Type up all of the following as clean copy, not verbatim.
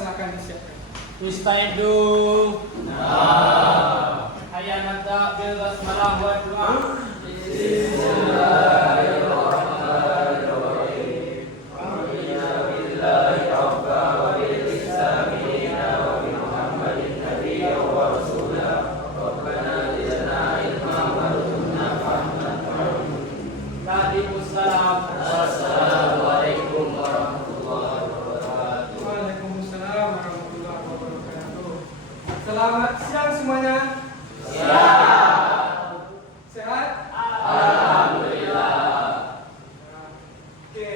silakan disiapkan. Wistaidu. Hayya nabda bil basmalah wa du'a. Bismillahirrahmanirrahim. Amin billahi rabba wa bil islami wa bi Muhammadin nabiyya wa rasulah. Rabbana zidna ilma warzuqna fahman. Waalaikumsalam. Assalamualaikum warahmatullahi wabarakatuh. Waalaikumsalam warahmatullahi wabarakatuh. Selamat siang semuanya. Sehat? Alhamdulillah. Oke,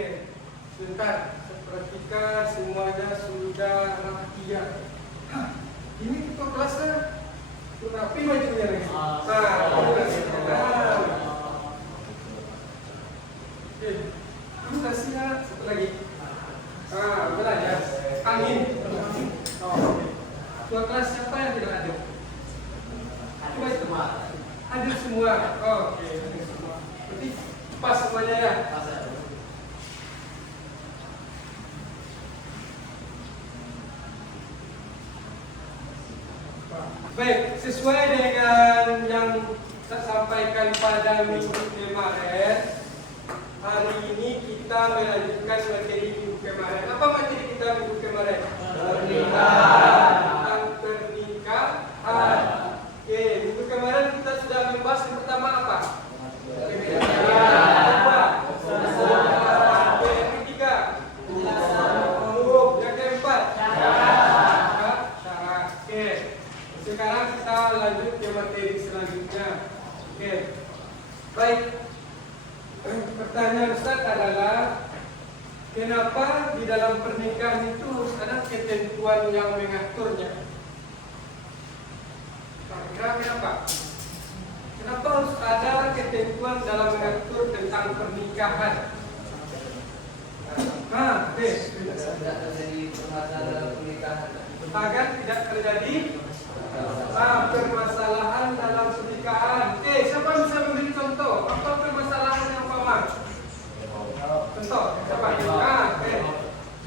sebentar. Perhatikan semuanya sudah rapi. Hah, ini ketua kelasnya rapi bajunya nih. Oke, ini tasnya satu lagi. Benar ya. Angin. Oke. Ketua kelas siapa yang tidak hadir? Coba itu. Hadir semua. Oke, hadir semua. Berarti pas semuanya ya. Baik, sesuai dengan yang saya sampaikan pada minggu kemarin, hari ini kita melanjutkan materi minggu kemarin. Apa materi kita minggu kemarin? Pernikahan. Tentang pernikahan. Oke, minggu kemarin kita sudah membahas yang pertama apa? Oke, yang ketiga. Yang keempat. Syarat. Oke. Sekarang kita lanjut ke materi selanjutnya. Oke. Baik. Pertanyaan Ustaz adalah kenapa di dalam pernikahan itu harus ada ketentuan yang mengaturnya? Kira-kira kenapa? Kenapa harus ada ketentuan dalam mengatur tentang pernikahan? Oke. Tidak terjadi permasalahan dalam pernikahan. Agar tidak terjadi permasalahan dalam pernikahan. Siapa bisa memberi contoh? Apa permasalahan yang paman? Contoh, siapa?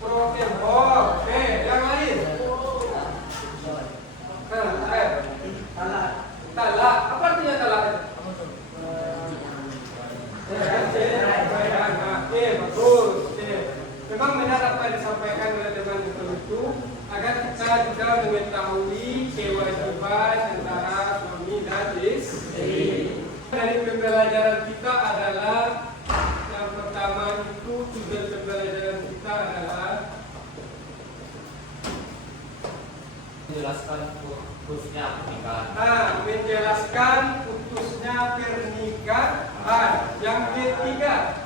Problem. Oke, yang lain. Talak. Apa artinya talak? Oke, bagus. Memang benar apa yang disampaikan oleh teman itu agar kita juga mengetahui kewajiban antara suami dan istri. Dari pembelajaran kita adalah yang pertama itu tujuan pembelajaran kita adalah Menjelaskan khususnya pernikahan. menjelaskan putusnya pernikahan. Yang ketiga,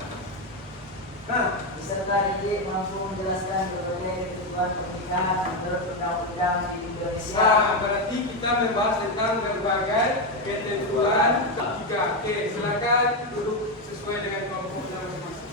Peserta didik mampu menjelaskan berbagai ketentuan pernikahan menurut undang-undang di Indonesia. Berarti kita membahas tentang berbagai ketentuan. Tiga. Oke, silakan duduk sesuai dengan kelompoknya masing-masing.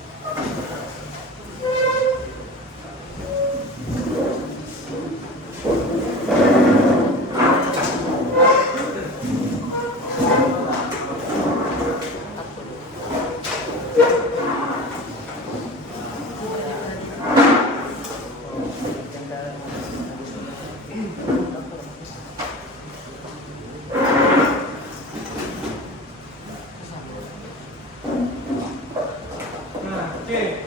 Oke.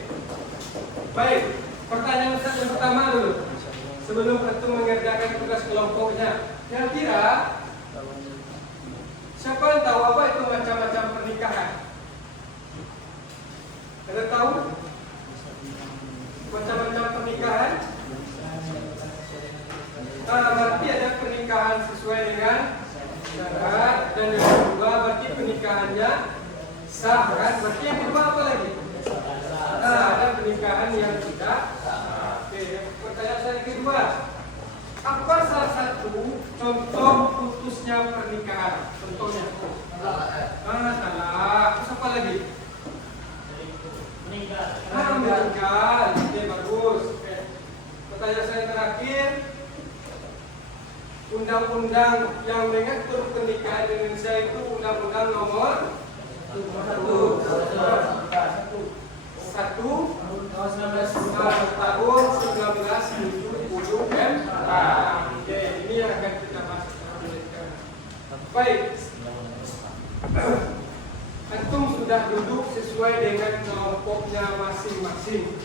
Baik, pertanyaan Ustaz yang pertama dulu. Sebelum antum mengerjakan tugas kelompoknya, kira-kira siapa yang tahu apa itu macam-macam pernikahan? Ada tahu? Macam-macam pernikahan? Berarti ada pernikahan sesuai dengan syarat, dan yang kedua berarti pernikahannya sah, kan? Berarti yang kedua apa lagi? Ada pernikahan yang tidak sah. Oke, pertanyaan saya kedua, apa salah satu contoh putusnya pernikahan? Contohnya? Salah. Terus apa lagi? Meninggal. Oke, bagus. Oke. Pertanyaan saya terakhir, undang-undang yang mengatur pernikahan di Indonesia itu undang-undang nomor 1 tahun 1970. duduk M4. Oke, ini yang akan kita bahas. Baik. Antum sudah duduk sesuai dengan kelompoknya masing-masing.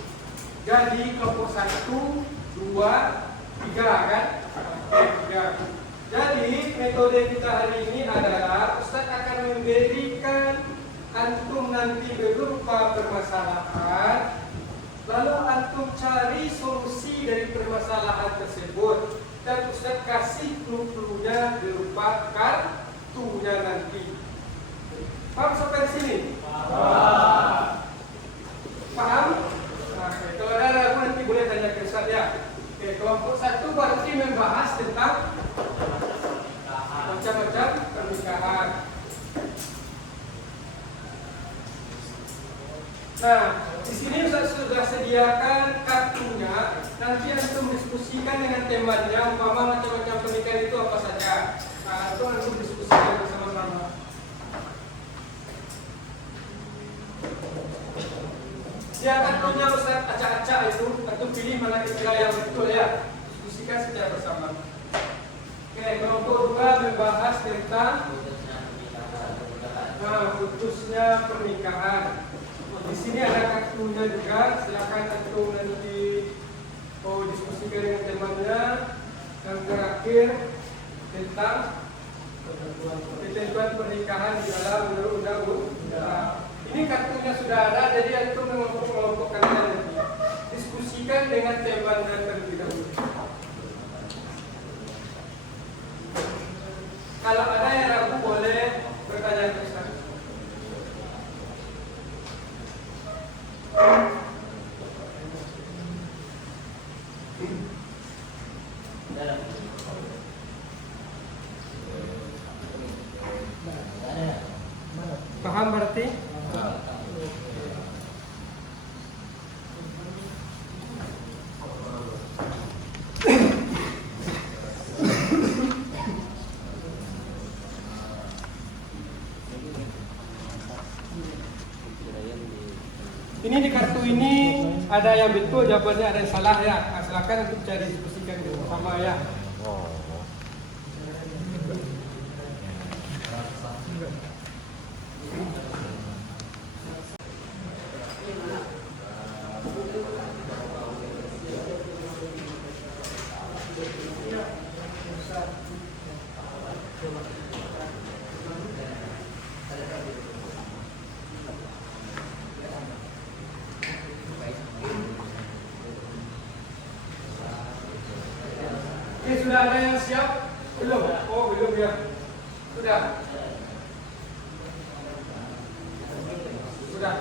Jadi kelompok 1, 2, 3 kan? Oke, 3. Jadi metode kita hari ini adalah Ustaz akan memberikan antum nanti berupa permasalahan, lalu antum cari solusi dari permasalahan tersebut, dan Ustaz kasih clue-cluenya berupa kartunya nanti. Paham sampai di sini? Paham? Nah, kalau ada ragu nanti boleh tanya ke Ustaz ya. Oke, kelompok 1 berarti membahas tentang macam-macam pernikahan. Nah, di sini Ustaz sudah sediakan kartunya. Nanti antum diskusikan dengan temannya, umpama macam-macam pernikahan itu apa saja. Nah, itu antum diskusikan bersama-sama. Dia kartunya Ustaz acak-acak itu, antum pilih mana istilah yang betul ya. Diskusikan secara bersama. Oke, kelompok 2 membahas tentang putusnya pernikahan. Di sini ada kartunya juga, silakan antum nanti diskusikan dengan temannya. Yang terakhir tentang ketentuan pernikahan di dalam undang-undang. Ini kartunya sudah ada, jadi antum mengelompokkan nanti. Diskusikan dengan temannya terlebih dahulu. Kalau ada yang ragu boleh bertanya ke Ustaz. Paham berarti? Ini di kartu ini ada yang betul jawabannya, ada yang salah ya. Nah, silakan untuk cari diskusikan bersama ya. Oke, sudah ada yang siap? Belum? Oh, belum ya. Sudah. Sudah.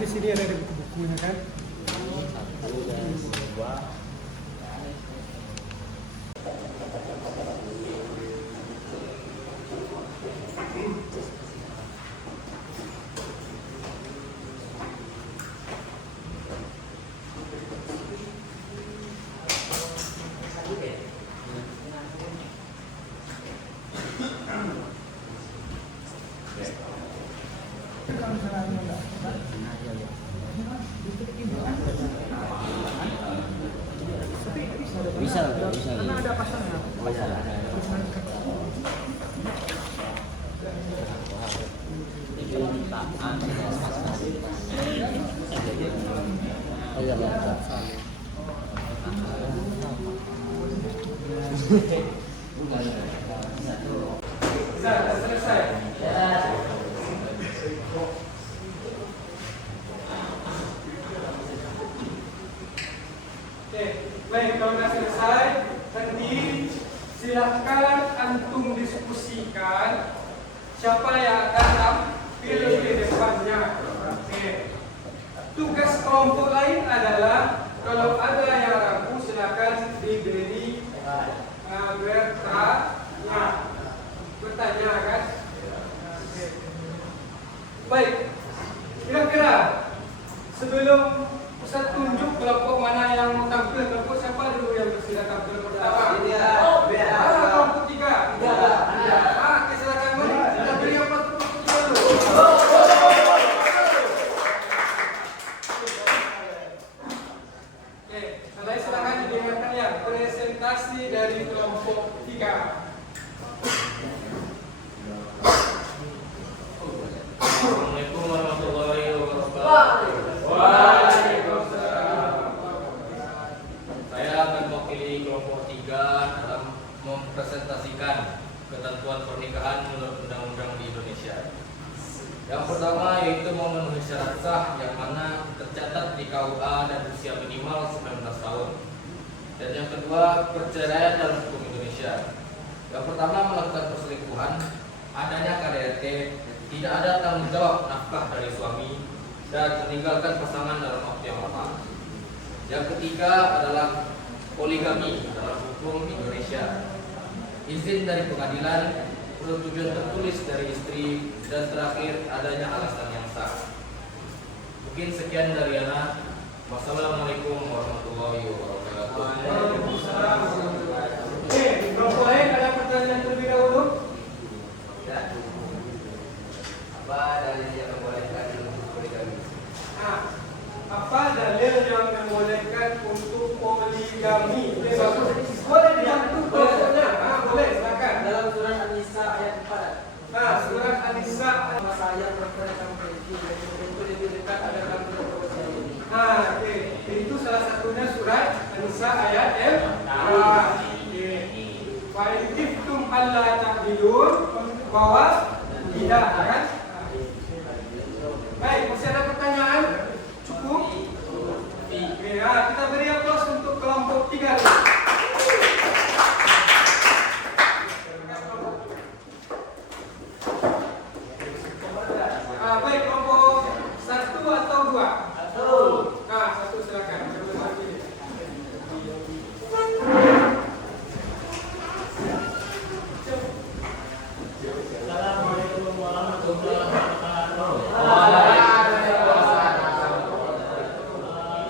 Di sini ada buku-bukunya kan? Bisa. Karena ada pasarnya. Selesai. Oke, baik, kalau sudah selesai, nanti silakan antum diskusikan siapa yang akan tampil di depannya. Oke. Tugas kelompok lain adalah kalau ada yang ragu silakan diberi bertanya kan. Oke. Baik, kira-kira Sebelum Ustaz tunjuk kelompok mana yang mau tampil, kelompok siapa dulu yang bersedia tampil pertama? Kelompok 3. Oke, silakan mari kita beri aplaus untuk kelompok 3 dulu. Oke, saya silakan didengarkan ya presentasi dari kelompok 3. Assalamualaikum warahmatullahi wabarakatuh. Waalaikumsalam. Saya akan mewakili kelompok 3 dalam mempresentasikan ketentuan pernikahan menurut undang-undang di Indonesia. Yang pertama yaitu memenuhi syarat sah yang mana tercatat di KUA dan usia minimal 19 tahun. Dan yang kedua, perceraian dalam hukum Indonesia. Yang pertama, melakukan perselingkuhan, adanya KDRT, tidak ada tanggung jawab nafkah dari suami, dan meninggalkan pasangan dalam waktu yang lama. Yang ketiga adalah poligami dalam hukum Indonesia. Izin dari pengadilan, persetujuan tertulis dari istri, dan terakhir adanya alasan yang sah. Mungkin sekian dari Ana. Wassalamualaikum warahmatullahi wabarakatuh. Waalaikumsalam. Oke, kelompok lain ada pertanyaan terlebih dahulu? Apa dalil yang membolehkan untuk poligami? Apa dalil yang membolehkan untuk poligami? Oke, bagus. Boleh dibantu kelompoknya? Boleh, silakan. Dalam surat An-Nisa ayat 4. Surat An-Nisa. Masa ayat perkarakan pergi dan itu lebih dekat ada dalam proposal ini. Oke. Itu salah satunya surat An-Nisa ayat 4. Oke. Fa in khiftum alla ta'dilun bahwa tidak kan? Baik, masih ada pertanyaan? Cukup? Oke, kita beri aplaus untuk kelompok 3. Baik, kelompok 1 atau 2? 1. 1 silakan. Assalamualaikum warahmatullahi wabarakatuh.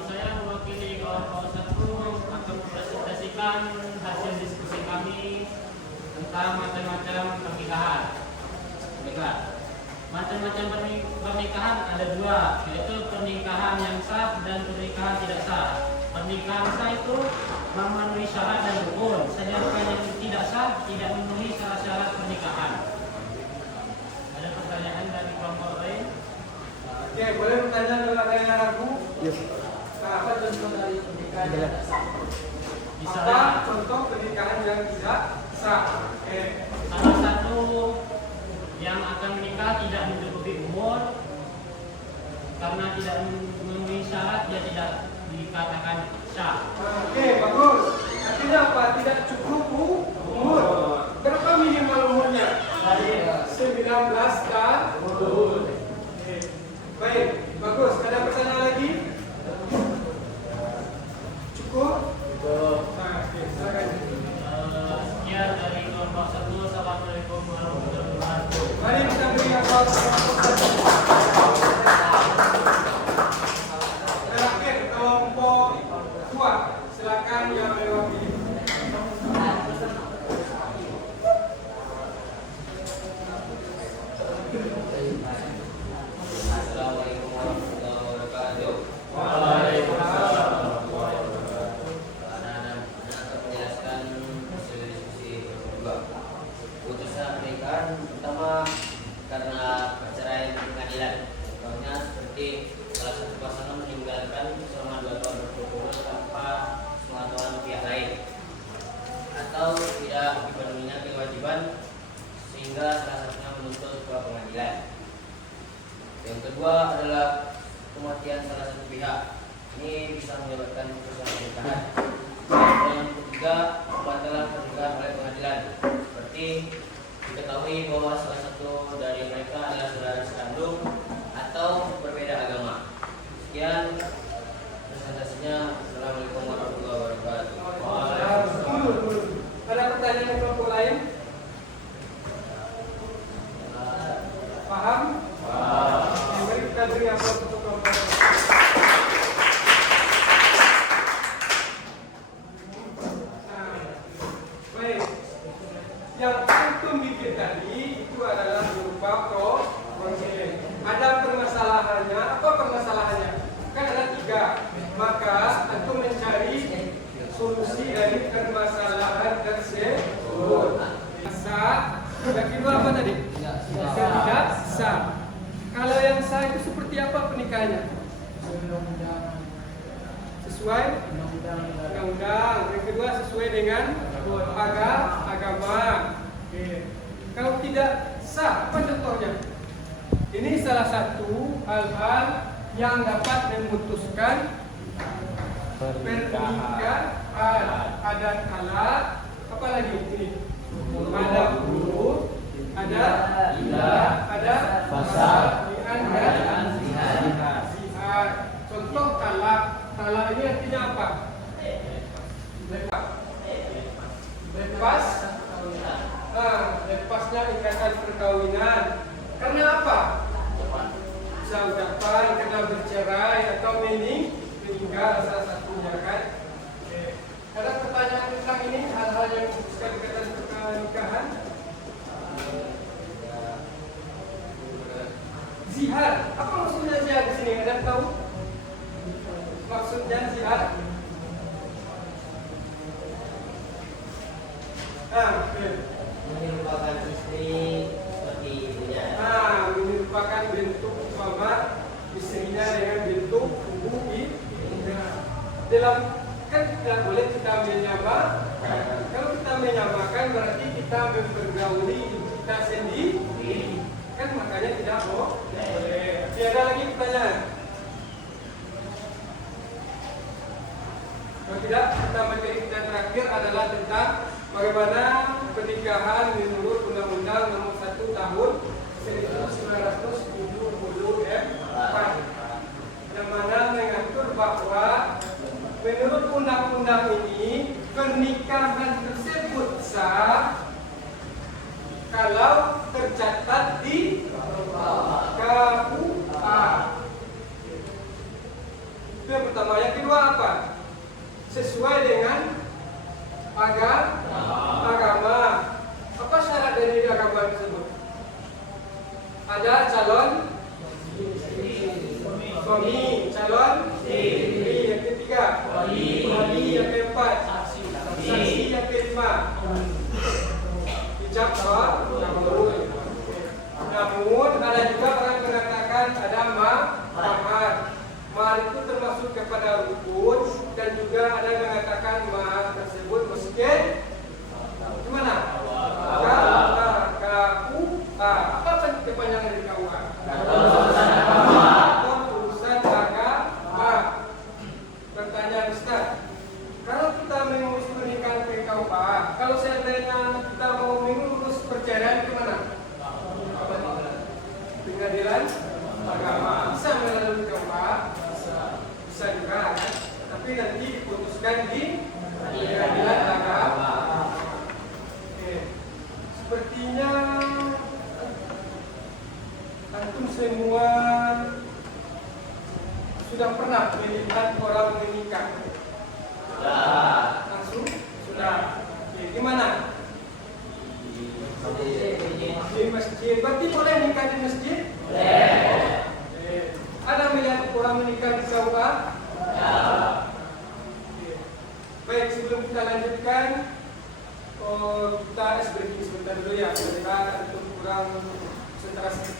Saya mewakili kelompok 1 akan mempresentasikan hasil diskusi kami tentang macam-macam pernikahan. Macam-macam pernikahan ada 2, yaitu pernikahan yang sah dan pernikahan tidak sah. Pernikahan sah itu memenuhi syarat dan rukun, sedangkan yang tidak sah tidak memenuhi syarat-syarat pernikahan. Ada pertanyaan dari kelompok lain? Oke, boleh bertanya kalau ada yang ragu? Apa contoh dari pernikahan yang tidak sah? Misalnya, Apa contoh pernikahan yang tidak sah? Oke. salah satu yang akan menikah tidak mencukupi umur karena tidak memenuhi syarat, dia tidak dikatakan sah. Oke, bagus. Artinya apa? Tidak cukup umur. Berapa minimal umurnya? 19 tahun. Oke. Baik, bagus. Ada pertanyaan lagi? Cukup? Oke, silakan. Sekian dari kelompok 1. Assalamualaikum warahmatullahi wabarakatuh. Mari kita beri aplaus kelompok 1. Terakhir kelompok 2. Silakan yang mewakili. Assalamualaikum warahmatullahi wabarakatuh. Waalaikumsalam. Anak-anak akan menjelaskan hasil diskusi kedua. Putusan pernikahan pertama karena perceraian di pengadilan. Contohnya seperti salah satu pasangan meninggalkan selama 2 tahun berturut-turut tanpa pengetahuan pihak lain, atau tidak dipenuhinya kewajiban sehingga salah satunya menuntut ke pengadilan. Yang kedua adalah kematian salah satu pihak. Ini bisa menyebabkan putusan pernikahan. Dan yang ketiga, pembatalan pernikahan oleh pengadilan. Seperti diketahui bahwa salah satu dari mereka adalah saudara sekandung atau berbeda agama. Sekian presentasinya. Assalamualaikum warahmatullahi wabarakatuh. Ada pertanyaan dari kelompok lain? Paham? Mari kita beri aplaus untuk kelompok lain. yang antum bikin tadi itu adalah berupa proyek. Ada permasalahannya. Apa permasalahannya? Kan ada 3. Maka antum mencari solusi dari permasalahan tersebut. Sah. Yang kedua apa tadi? Tidak sah. Kalau yang sah itu seperti apa pernikahannya? Sesuai undang-undang. Yang kedua sesuai dengan agama. Kalau tidak sah, apa contohnya? Ini salah satu hal-hal yang dapat memutuskan pernikahan. Ada alat, apa lagi ini? Ada urut, ada pasal, dan zihar. Contoh talak. Talak ini artinya apa? Lepas. Lepasnya ikatan perkawinan. Karena apa? Bisa ucapan, karena bercerai atau meninggal salah satunya kan. Ada pertanyaan tentang ini, hal-hal yang memutuskan ikatan pernikahan. Zihar, apa maksudnya zihar di sini? Ada yang tahu? Maksudnya zihar? Menyerupakan istri seperti ibunya. Menyerupakan bentuk umpama istrinya dengan bentuk tubuh ibunya. Dalam kan tidak boleh kita menyamakan. Kalau kita menyamakan berarti kita mempergauli ibu kita sendiri. Kan makanya tidak boleh. Ada lagi pertanyaan? Kalau tidak, kita materi kita terakhir adalah tentang bagaimana pernikahan menurut Undang-Undang Nomor 1 Tahun 1974 yang mana mengatur bahwa menurut undang-undang ini pernikahan tersebut sah kalau tercatat di KUA. Itu yang pertama. Yang kedua apa? Sesuai dengan agama. Apa syarat dari agama tersebut? Ada calon suami, calon istri. Yang ketiga, wali. Yang keempat, saksi. Yang kelima, ijab kabul. Namun ada juga orang mengatakan ada mahar. Mahar itu termasuk kepada rukun, dan juga ada yang mengatakan mahar tersebut meski gimana? KUA. Apa kepanjangan dari KUA? Urusan agama. Pertanyaan Ustaz, kalau kita mengurus pernikahan ke KUA, kalau seandainya kita mau mengurus perceraian gimana? Pengadilan agama. Bisa melalui KUA? Bisa juga, kan? Tapi nanti diputuskan di pengadilan agama. Sepertinya antum semua sudah pernah melihat orang menikah. Langsung sudah. Gimana? Di masjid. Berarti boleh nikah di masjid? Ada melihat orang menikah di KUA? Baik, sebelum kita lanjutkan, kita breaking sebentar dulu ya. Kita untuk kurang konsentrasi.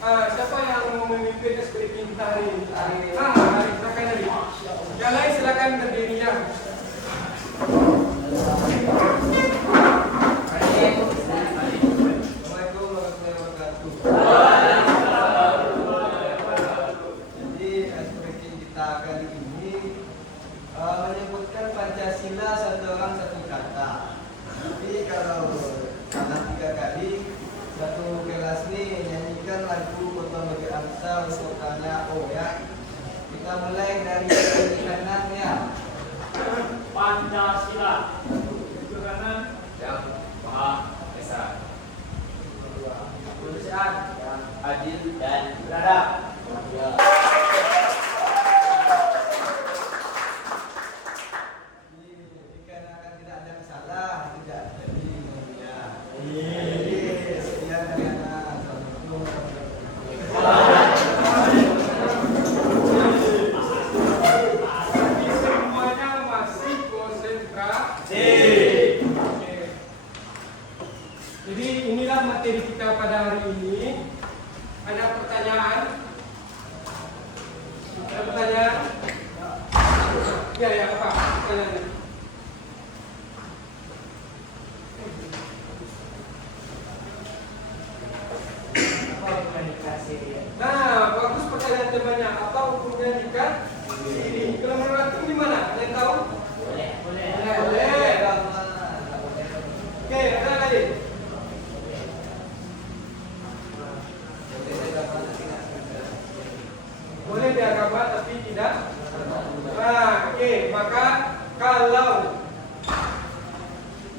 Siapa yang mau memimpin breaking kita hari ini? Hari, silakan hari. Yang lain silakan berdiri ya. Assalamualaikum warahmatullahi wabarakatuh. Jadi breaking kita kali ini menyebutkan Pancasila satu orang satu kata. Tapi kalau anak 3 kali satu kelas ini nyanyikan lagu Kota Bagi Angsa untuk tanya ya. Kita mulai dari kanannya. Pancasila Itu kanan. Yang Maha Esa. Kemanusiaan yang adil dan beradab. Dikarenakan tidak ada yang salah, tidak jadi mulia. Tapi semuanya masih konsentrasi. Oke. Jadi inilah materi kita pada hari ini. Ada pertanyaan? Ada pertanyaan? Ya, apa pertanyaannya? Apa komunikasi ya? Nah, bagus pertanyaan temannya. Apa hukumnya nikah siri? Kalau menurut antum gimana? Ada yang tahu? Boleh. Boleh. Oke, ada lagi? Boleh di agama tapi tidak. Nah, oke. Maka kalau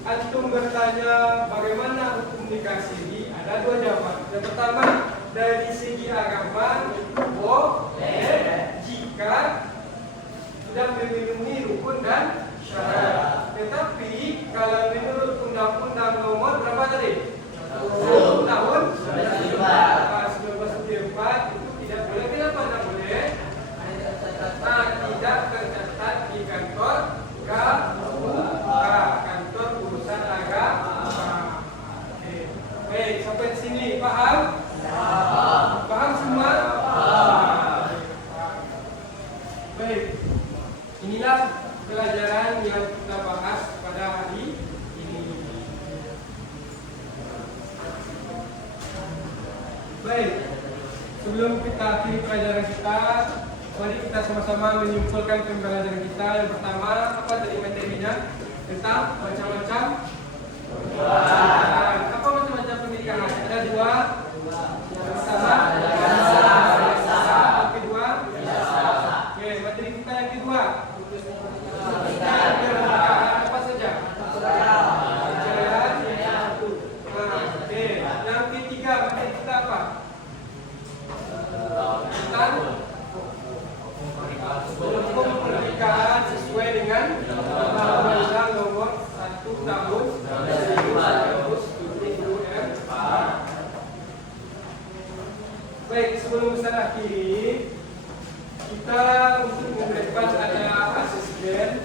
antum bertanya bagaimana hukum nikah siri, ada dua jawaban. Yang pertama, dari segi agama boleh jika sudah memenuhi rukun dan syarat. Tetapi kalau menurut undang-undang nomor berapa tadi? Tahun 1974 itu tidak boleh. Kenapa tidak boleh? Nah, tidak tercatat di kantor kantor urusan agama. Oke. Baik, sampai di sini paham? Paham semua? Baik. Inilah pelajaran yang kita bahas pada hari ini. Baik. Sebelum kita akhiri pelajaran kita, mari kita sama-sama menyimpulkan pembelajaran kita. Yang pertama, apa tadi materinya? Tentang macam-macam pernikahan. Apa macam-macam pernikahan? Ada dua. Yang pertama, yang kedua, oke, materi kita yang kedua. Pernikahan apa saja? Perceraian. Oke, yang ketiga materi kita apa? Tentang hukum pernikahan sesuai dengan Undang-Undang Nomor 1 Tahun 1974. Baik, sebelum Ustaz akhiri, kita untuk memberikan ada asesmen.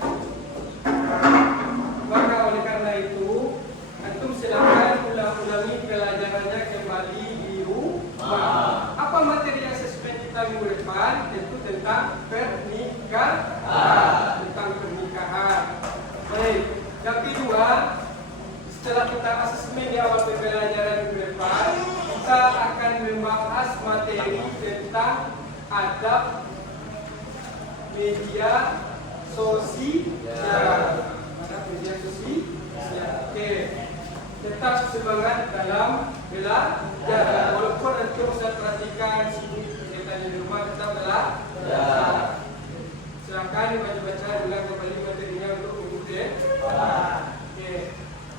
Maka oleh karena itu, antum silakan ulang-ulangi pelajarannya kembali di rumah. Apa materi asesmen kita minggu depan? Tentu tentang pernikahan. Baik, yang kedua, setelah kita asesmen di awal pembelajaran minggu depan, kita akan membahas materi tentang adab media sosial. Adab media sosial. Oke. Tetap semangat dalam belajar. Walaupun antum saya perhatikan sibuk kegiatan di rumah, tetap belajar. Silakan dibaca-baca ulang kembali materinya untuk minggu depan. Oke.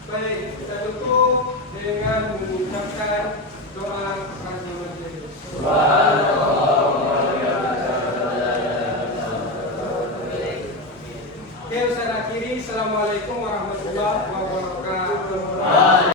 Baik, kita tutup dengan mengucapkan doa kepada majelis. Oke, Ustaz akhiri. Assalamualaikum warahmatullahi wabarakatuh.